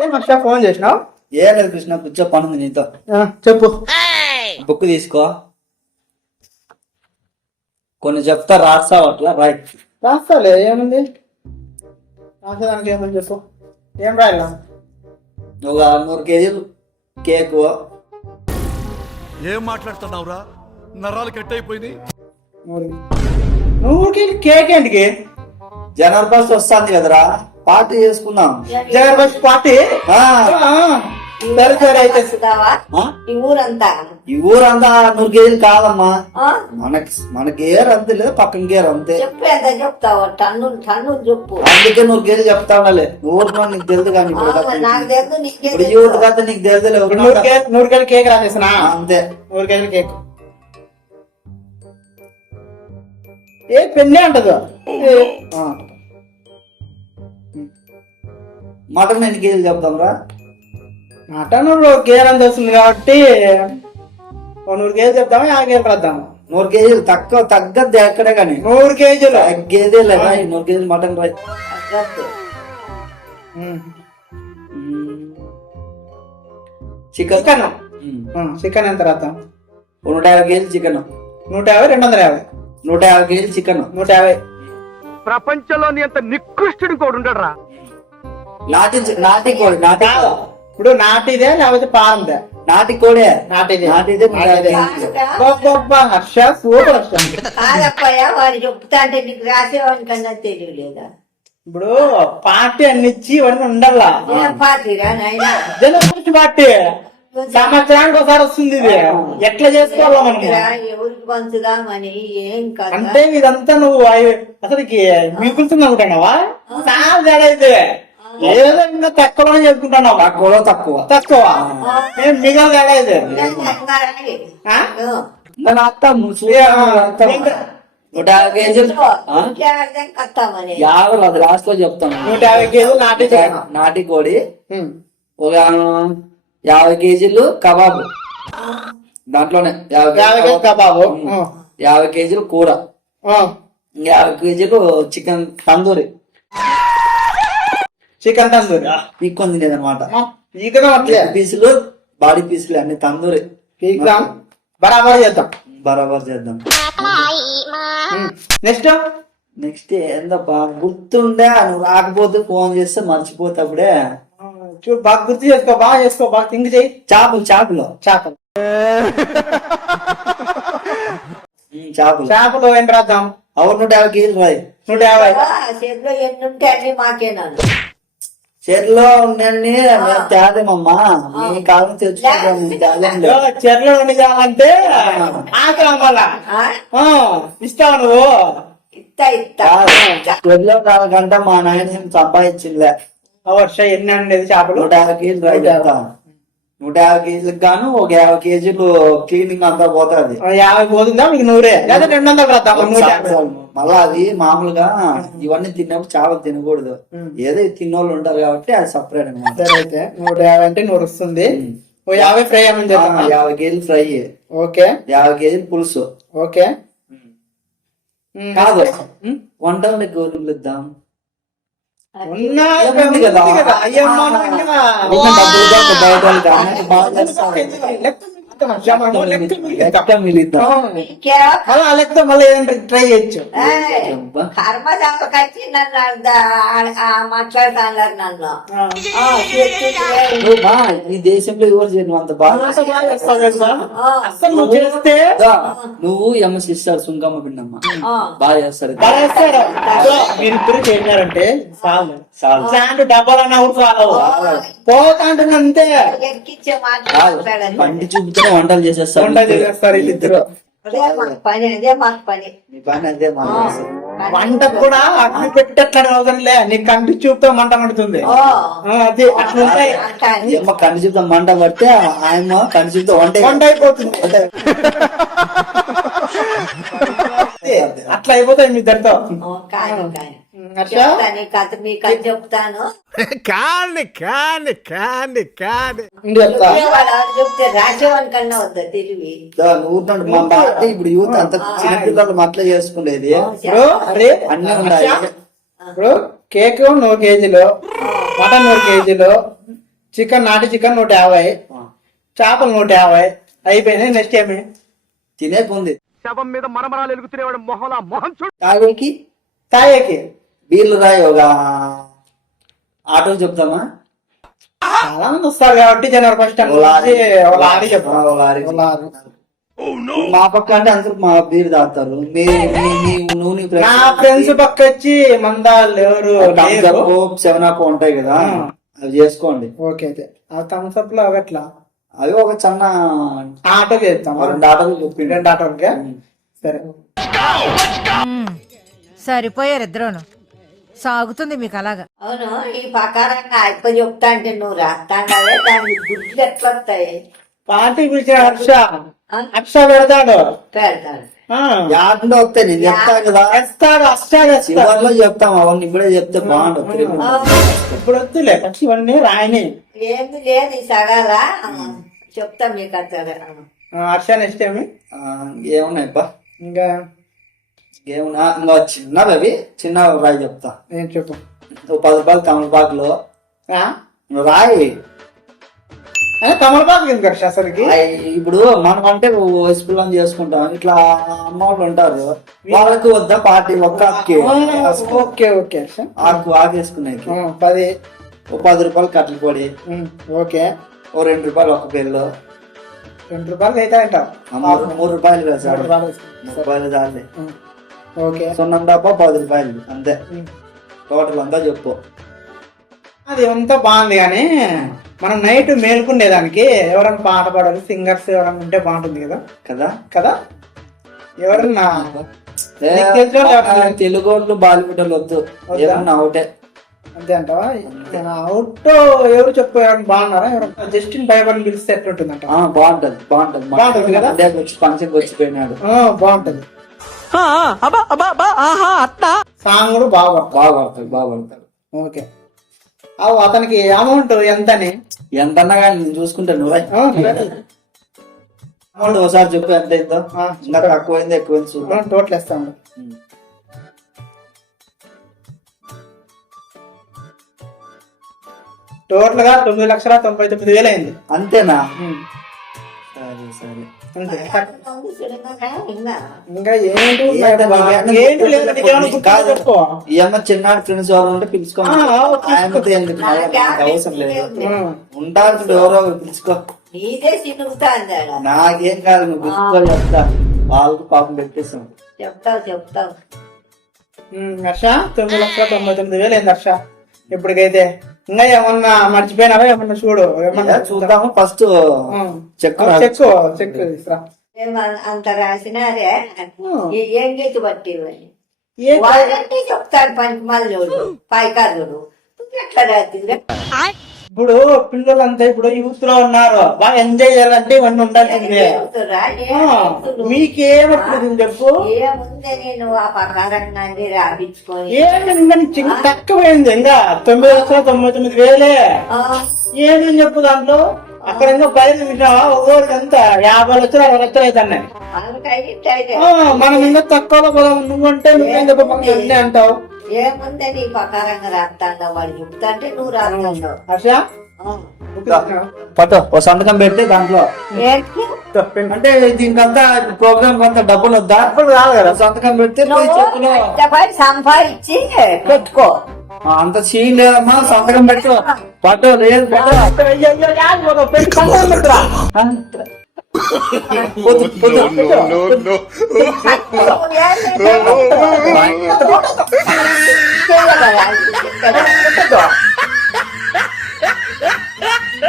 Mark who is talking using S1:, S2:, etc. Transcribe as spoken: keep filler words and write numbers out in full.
S1: Harsha phone చేసినావు?
S2: ఏ లేదు కృష్ణ, కూర్చో, పనుంది నీతో.
S1: చెప్పు.
S2: బుక్ తీసుకో, కొన్ని చెప్తా, రాస్తావు అట్లా రాయ్.
S1: రాస్తాలే, ఏముంది రాసేదానికి, ఏమని చెప్పు. ఏం రాయాలా?
S2: ఒక మూడు కేజీలు కేకు.
S3: ఏం మాట్లాడుతున్నావురా, నరాలు కట్ అయిపోయింది.
S1: నూరు కేజీ కేక్ ఏంటికి?
S2: జనవరి ఫస్ట్ వస్తుంది కదరా, పార్టీ చేసుకుందాం.
S1: జనవరి ఫస్ట్ పార్టీ? సరే సరే అయితే.
S4: ఈ ఊరంతా
S2: ఈ ఊరంతా నూరు కేజీలు కాదమ్మా, మనకి మనకి ఏరు అంతే లేదు, పక్కన గేరు అంతే.
S4: చెప్పు, ఎంత చెప్తావు? టన్ను టన్ను చెప్పు.
S2: అందుకే నూరు కేజీలు చెప్తా ఉండాలి. ఊరు నీకు తెలుదు కానీ
S4: నాకు తెలుసు, నీకే
S2: ఇప్పుడు యూత్ కదా నీకు తెలుదు.
S1: నూరు కేజీ నూరు కేజీ కేక్ రాసేసిన
S2: అంతే.
S1: నూరు కేజీలు కేక్ ఏ పెన్నే అంటదు.
S2: మటన్ ఎన్ని కేజీలు చెప్తాం రా?
S1: మటన్ కేర్ అంత వస్తుంది కాబట్టి నూరు కేజీలు చెప్తాము, యాభై కేజీలు రాద్దాము.
S2: నూరు కేజీలు తక్కువ తగ్గద్దు ఎక్కడే కానీ.
S1: నూరు కేజీలు
S2: తగ్గేదే లేదా? నూరు కేజీలు మటన్ రాయి. చికెన్
S1: చికెన్ చికెన్ ఎంత రాద్దాం?
S2: నూట యాభై కేజీలు చికెన్.
S1: నూట యాభై రెండు వందల యాభై
S2: నూట యాభై కేజీలు చికెన్.
S1: నూట యాభై
S3: ప్రపంచంలోని అంత నికృష్టుడు కూడా ఉండరా?
S2: నాటి నాటి కోడి. నాటి
S1: ఇప్పుడు నాటిదే లేకపోతే పాలందే?
S2: నాటి కోడే.
S1: నాటిదే.
S2: నాటిదే.
S1: హర్ష సూపర్ హర్ష.
S4: కాదప్పయ్యా, వాడు చెప్తా అంటే నీకు రాసేవాడి కన్నా తెలియలేదా?
S1: ఇప్పుడు పార్టీ అన్ని ఇచ్చి ఇవన్నీ ఉండాలా?
S4: ఏం పార్టీరా నాయనా?
S1: జనవరి పార్టీ సంవత్సరానికి ఒకసారి వస్తుంది. ఇది ఎట్లా చేసుకోవాలా మనం?
S4: ఎవరికి పంచుదామని ఏం కాదు.
S1: అంటే ఇదంతా నువ్వు అసలుకి మిగులుతుంది అనుకుంటున్నావా? చాలా తేడా అయితే ఏదో ఇంకా తక్కువ చెప్పుకుంటున్నావు.
S2: తక్కువ తక్కువ
S1: తక్కువ ఏం మిగల తేడా అయితే.
S2: అత్త ముస్లిం నూట యాభై కేజీలు యాభై అది లాస్ట్ లో చెప్తాను.
S1: నూట యాభై కేజీలు నాటి
S2: నాటి కోడి. ఒక యాభై కేజీలు కబాబు, దాంట్లోనే
S1: యాభై కబాబు,
S2: యాభై కేజీలు కూర, యాభై కేజీలు చికెన్ తందూరి.
S1: చికెన్ తందూరి
S2: పీక్కొని తినేదనమాట.
S1: ఇక
S2: పీసులు, బాడీ పీసులు అన్ని తందూరి.
S1: పీక్దాం, బరాబర్ చేద్దాం.
S2: బరాబర్ చేద్దాం.
S1: నెక్స్ట్
S2: నెక్స్ట్ ఏందబ్బా గుర్తుండే, నువ్వు రాకపోతే ఫోన్ చేస్తే మర్చిపోతాప్పుడే.
S1: చూడు, బాగా గుర్తు చేసుకో, బాగా చేసుకో, బాగా థింక్ చేయి.
S2: చేపలు చేపలు
S1: చేపలు
S2: చేపలు
S1: చేపలు ఏం రాద్దాం?
S2: అవును, నూట యాభై కేజీలు రాయి.
S1: నూట యాభై
S4: చేతిలో ఎన్ని ఉంటే అన్ని మాకేనాను.
S2: చెర్లో ఉండండి, మేము తేదేమమ్మా, మీ కాలం తెచ్చుకుంటాము.
S1: చెర్లో ఉండి కావాలంటే ఆకలి అమ్మాలా ఇస్తావు నువ్వు?
S4: ఇస్తా ఇస్తా.
S2: చెర్లో కావాలంటే మా నాయన ఏం సంపాదించిందిలే.
S1: వర్ష ఎన్ని ఉండేది చేపలు?
S2: నూట యాభై కేజీలు రాయి. నూట యాభై కేజీలకు గాను ఒక యాభై కేజీలు క్లీనింగ్ అంతా పోతుంది.
S1: యాభై పోతుందా మీకు? నూరే లేదా రెండు వందలు రాద్దాం.
S2: మళ్ళా అది మామూలుగా ఇవన్నీ తిన్నప్పుడు చేపలు తినకూడదు. ఏదో తిన్నోళ్ళు ఉంటారు కాబట్టి అది సపరేట్ అనమాట.
S1: అయితే నూట యాభై అంటే నూరు వస్తుంది. ఓ యాభై ఫ్రై ఏమని చేద్దాం?
S2: యాభై కేజీలు ఫ్రై. ఓకే. యాభై కేజీలు పులుసు.
S1: ఓకే.
S2: కాదు, వంటలు గోధుమలు ఇద్దాం.
S1: మళ్ళీ ట్రై చేయొచ్చు.
S4: కర్మదామకొచ్చి నన్ను మాట్లాడుతాను నన్ను.
S2: ఈ దేశంలో ఎవరు చేయను అంత బాగా
S1: చేస్తే
S2: నువ్వు ఎమ్మ సిస్టర్ సుంకమ్మ పిండమ్మ బాగా చేస్తారు.
S1: మీరిద్దరు చేసినారంటే చాలు. ఇట్లాంటి డబ్బాలన్నా పోతా ఉంటుంది అంతే.
S4: ఎక్కిచ్చే మాట్లాడతాడని
S2: పండి చూపుతూనే వంటలు చేసేస్తారు.
S1: వంట చేసేస్తారు వీళ్ళిద్దరు.
S4: పని అదే మాకు పని.
S2: మీ పని అదే మా
S1: వంట కూడా అగ్ని పెట్టట్లని అవసరంలే, నీ కంటి చూపుతో మంట పడుతుంది. అది అట్లుంటాయి.
S2: అమ్మ కంటి చూపుతో మంట పడితే ఆయమ్మ కంటి చూపుతో వంట
S1: వంట అయిపోతుంది. అట్లా అయిపోతాయి మీ ఇద్దరితో.
S4: చెప్తాను
S3: కాని కాని కాని కాని
S4: చెప్తే రాసేవాని కన్నా వద్దా తెలివి.
S2: మా బాధ ఇప్పుడు యూత్ అంత చిన్నపిల్లలు అట్లా చేసుకునేది. అన్నీ ఉన్నాయి.
S1: ఇప్పుడు కేక్ నూరు కేజీలు, మటన్ నూరు కేజీలు, చికెన్ నాటి చికెన్ నూట యాభై, చేపలు నూట యాభై అయిపోయినాయి. నెక్స్ట్ ఏమి
S2: తినేకుంది.
S3: శవం మీద మరమరాలు ఎలుగుతున్నవాడు మొహలా మొహం చూడు.
S2: తాగేకి
S1: తాయేకి
S2: బీర్లు రాయి ఒక ఆటో చెప్తామా?
S1: చాలా మంది వస్తారు కాబట్టి జనవరి ఫస్ట్
S2: ఓ లారీ.
S1: లారీ చెప్తాను.
S2: ఓ లారీ.
S1: ఓ లారీ.
S2: మా పక్క అంటే అందరూ మా బీర్ తాగుతారు. మీ మీ- మీ- నువ్వు నీ
S1: నా ఫ్రెండ్స్ పక్క వచ్చి మందాలు ఎవరు లేరు.
S2: సెవెన్ అప్ ఉంటాయి కదా, అవి చేసుకోండి.
S1: ఓకే అయితే ఆ థమ్స్ అప్ లో అవి ఎట్లా
S2: అవి ఒక చిన్న
S1: ఆటోకి చేస్తాం.
S2: రెండు ఆటోలు చెప్పిండు.
S1: రెండు ఆటోకి సరే.
S5: సరిపోయారు ఇద్దరును. సాగుతుంది మీకు అలాగా.
S4: అవును ఈ ప్రకారంగా అయిపో చెప్తా అంటే నువ్వు రాస్తాండవే దానికి గుడ్లు ఎట్లా వస్తాయి?
S1: పార్టీ పిలిచిన హర్ష హర్ష పెడతాడు.
S4: పెడతాడు.
S1: ఆ,
S2: యాడ్లో వస్తాయి నేను చెప్తా కదా,
S1: వేస్తాడు అష్టాడు వేస్తాడు.
S2: చివరిలో చెప్తాం. అవన్నీ ఇప్పుడే చెప్తే బాగుంటుంది.
S4: ఆ,
S1: ఇప్పుడు వద్దులే ఫస్ట్ ఇవన్నీ రాయని.
S4: ఏంది లేదు ఈ సగాల చెప్తా మీకు అతడు.
S1: ఆ, హర్ష నెక్స్ట్ ఏమి
S2: ఆ, ఏమున్నాయి బా
S1: ఇంకా
S2: ఏమున్నా ఇంకా చిన్నవి అవి చిన్న రాయి చెప్తా.
S1: నేను చెప్పు.
S2: ఓ పది రూపాయలు తమలపాకులో
S1: ఆ?
S2: రాయి.
S1: ఏ, తమలపాకు ఎందుకు హర్ష అసలుకి?
S2: అయ్ ఇప్పుడు మనం అంటే వయసు పిల్లలు చేసుకుంటాం, ఇట్లా అమ్మ వాళ్ళు ఉంటారు, వాళ్ళకి వద్దా పార్టీ ఒక్క అక్కి
S1: ఆ, ఓకే ఓకే హర్ష.
S2: ఆకు ఆకేసుకునేకి
S1: ఆ, పది.
S2: ఓ పది రూపాయలు కట్టెల పొడి,
S1: ఉమ్, ఓకే.
S2: ఓ రెండు రూపాయలు ఒక్క పిల్లు,
S1: రెండు రూపాయలు అవుతాయంట.
S2: మూడు మూడు రూపాయలు కదా సార్,
S1: మూడు రూపాయలు వేసుకో.
S2: మూడు రూపాయలు చాలే.
S1: Um, okay.
S2: సున్నం డబ్బా పది రూపాయలు అంతే.
S1: ఉమ్.
S2: టోటల్ అంతా చెప్పు.
S1: అది అంతా బాగుంది కానీ మనం నైట్ మేల్కొనేదానికి ఎవరైనా పాట పాడాలి, సింగర్స్ ఎవరైనా ఉంటే బాగుంటుంది కదా
S2: కదా
S1: కదా ఎవరన్నా
S2: ఏ,
S1: నీకు తెలిసిన వాళ్ళు ఎవరన్నా?
S2: తెలుగు వాళ్ళు బాలీవుడ్ వాళ్ళు వద్దు,
S1: వద్దా?
S2: ఏమన్నా ఒకటే.
S1: అంతే అంటావా? అవుట్ ఎవరు చెప్పు, ఎవరైనా బాగున్నారా? ఎవరైనా జస్టిన్ బైబర్ పిలిస్తే ఎట్లుంటుందంట?
S2: ఆ, బాగుంటది బాగుంటది
S1: బాగుంటది కదా?
S2: అదే వచ్చి ఫంక్షన్ వచ్చిపోయినాడు.
S1: ఆ, బాగుంటది. సాంగ్ కూడా బాగా
S2: బాగా పడతాడు బాగా పడతాడు.
S1: ఓకే. అవు అతనికి అమౌంట్ ఎంతని?
S2: ఎంతన్నా కానీ నేను చూసుకుంటాను. నువ్వు
S1: ఆ, సరే.
S2: అమౌంట్ ఒకసారి చెప్పు ఎంత అయిందో.
S1: ఆ,
S2: ఇంకా తక్కువైంది ఎక్కువైంది చూద్దాం.
S1: మనం టోటల్ ఇస్తాము. టోటల్ గా తొమ్మిది లక్షల తొంభై తొమ్మిది వేలు అయింది.
S2: అంతేనా?
S1: ఉమ్.
S2: సరే సరే.
S1: అంతే.
S4: ఇంకా
S1: ఇంకా ఏంటి
S2: ఏంటి
S1: బా-
S2: నీకు
S1: ఏంటి లేదు, నీకు ఏమైనా గుర్తుగా
S2: కాదు.
S1: చెప్పు.
S2: ఈ అమ్మ చిన్నాడు ఫ్రెండ్స్ ఎవరు ఉంటే పిలుచుకో.
S1: ఆ, ఆ,
S2: ఆయనతో ఎందుకు? మనకి అవసరం లేదు.
S1: ఉమ్.
S2: ఉంటారు చూడు ఎవరో ఒకరు పిలుచుకో.
S4: నీదే సినుగుతాంది ఆడ.
S2: నాకేం కాదు, నువ్వు పిలుచుకో చెప్తా. వాళ్ళకి పాపం పెట్టేస్తాం.
S4: చెప్తావు చెప్తావు.
S1: ఉమ్, హర్ష తొమ్మిది లక్షల తొంభై తొమ్మిది వేలు అయింది హర్ష ఇప్పటికైతే. ఇంకా ఏమన్నా మర్చిపోయినావా? ఏమన్నా చూడు, ఏమన్నా
S2: చూద్దాము. First
S1: um.
S2: Check
S1: check check తీసురా.
S4: ఏం అంత రాసినారే ఏ- ఏం గీత పట్టివని
S1: ఏ
S4: వాళ్ళంటే చెప్తాడు పనికి మళ్ళీ పైకాదుడు ఎట్లా రాత్రి
S1: ఇప్పుడు పిల్లలంతా ఇప్పుడు యూత్ లో ఉన్నారు, బాగా ఎంజాయ్ చేయాలంటే ఇవన్నీ ఉండాల్సిందే. ఆ, మీకేమట్లేదు చెప్పు.
S4: ఏముంది నేను ఆ ప్రకారంగా రాపించుకొని
S1: ఏమి ఇంకా చిన్న తక్కువైంది, ఇంకా తొమ్మిది లక్షల తొంభై తొమ్మిది వేలే.
S4: ఆ,
S1: ఏమని చెప్పు దాంట్లో. అక్కడ ఇంకా బయలు విన్నావా? ఒక్కొక్కరికి ఎంత యాభై లక్షలు అరవై లక్షలు అవుతున్నాయి.
S4: వాళ్ళకి అయ్యింది అయితే.
S1: ఆ, మనం ఇంకా తక్కువలో పోదాం. నువ్వంటే నువ్వేం చెప్ప అన్నీ అంటావు.
S4: ఏముంది నీ ప్రకారంగా రాస్తాండ వాడు చెప్తాంటే నువ్వు రాస్తాండవు.
S1: హర్ష
S2: పట్టు ఓ సంతకం పెడితే దాంట్లో
S4: ఏంటి
S2: అంటే దీనికంతా ప్రోగ్రామ్ కొంత డబ్బులు వద్దా?
S1: రాదు కదా.
S2: సంతకం పెడితే పోయి
S4: నువ్వు
S2: చెప్పులో.
S4: కష్టపడి సంపాదించి పెట్టుకో.
S2: ఆ, అంత సీన్ లేదమ్మా, సంతకం పెట్టు. పట్టు లేదు పట్టు.
S1: అయ్యో, అయ్యో, యాడ్ పోదాం. పెట్టి సంతకం పెట్టురా.
S2: ఆ? పొద్దు, పొద్దు.
S3: no, no.
S4: నువ్వు ఏం చేస్తావు? చెయ్యగలరా?